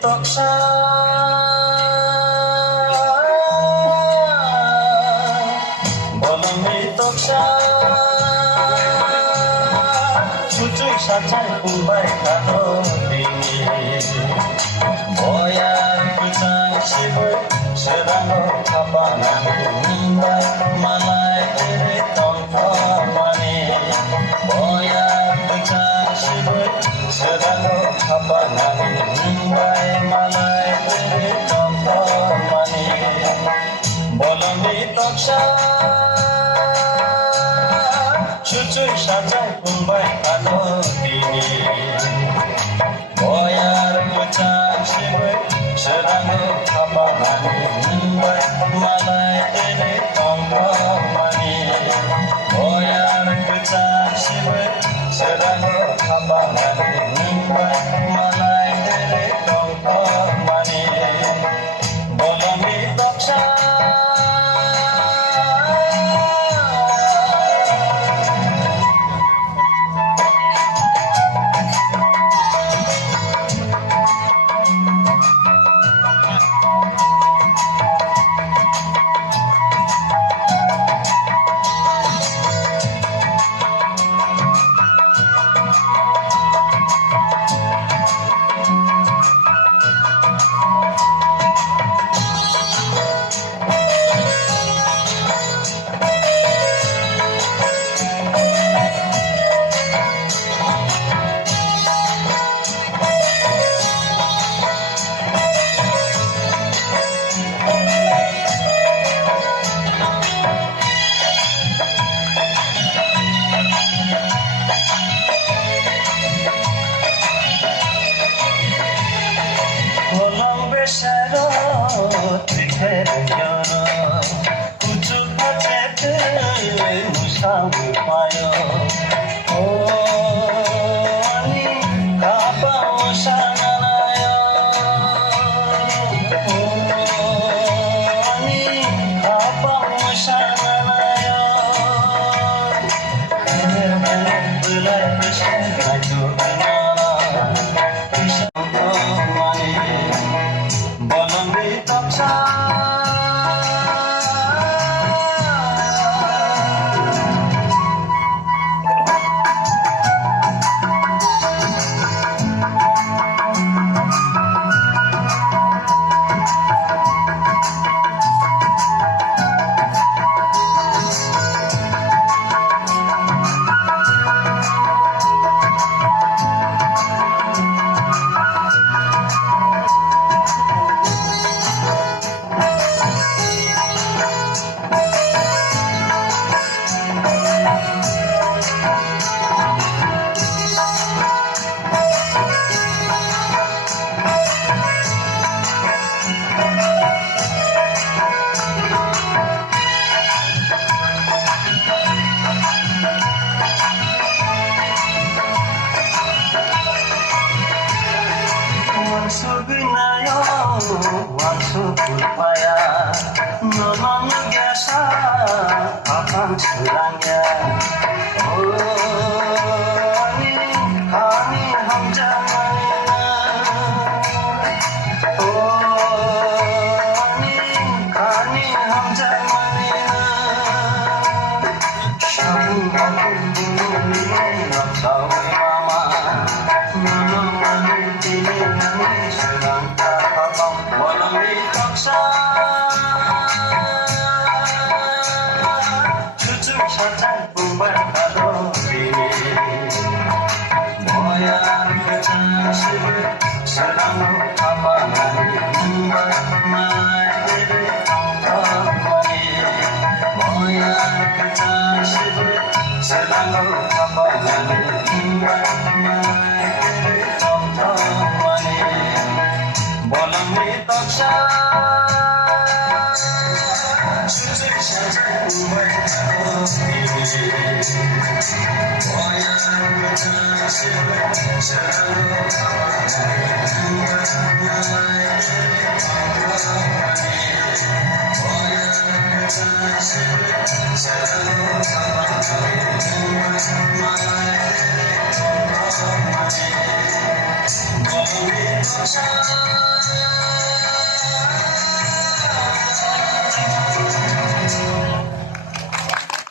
toksa bolong toksa cucuy sancai kumbai kado dini boyar kucang sibuk sedang kapanan nimbai malai iri tongko mani boyar kucang sibuk sedang kapanan nimbai malai iri tongko mani bolong toksa cucuy sancai kumbai kado dini boyar kucang sibuk sedang kapanan nimbai malai iri tongko mani boyar kucang sibuk sedang kapanan nimbai malai iri tongko mani bolong toksa Supaya nolong biasa akan serangnya. Ani hamjangannya. Ani hamjangannya. Syahdu aku nggak tahu mama. Nolong ini sedang tak bolong dipaksa. Cucuy sancai kumbai kado dini boyar kucang sibuk sedang kapanan nimbai malai iri tongko mani boyar kucang sibuk sedang kapanan nimbai malai iri tongko mani bolong toksa cucuy sancai kumbai kado dini boyar kucang sibuk sedang kapanan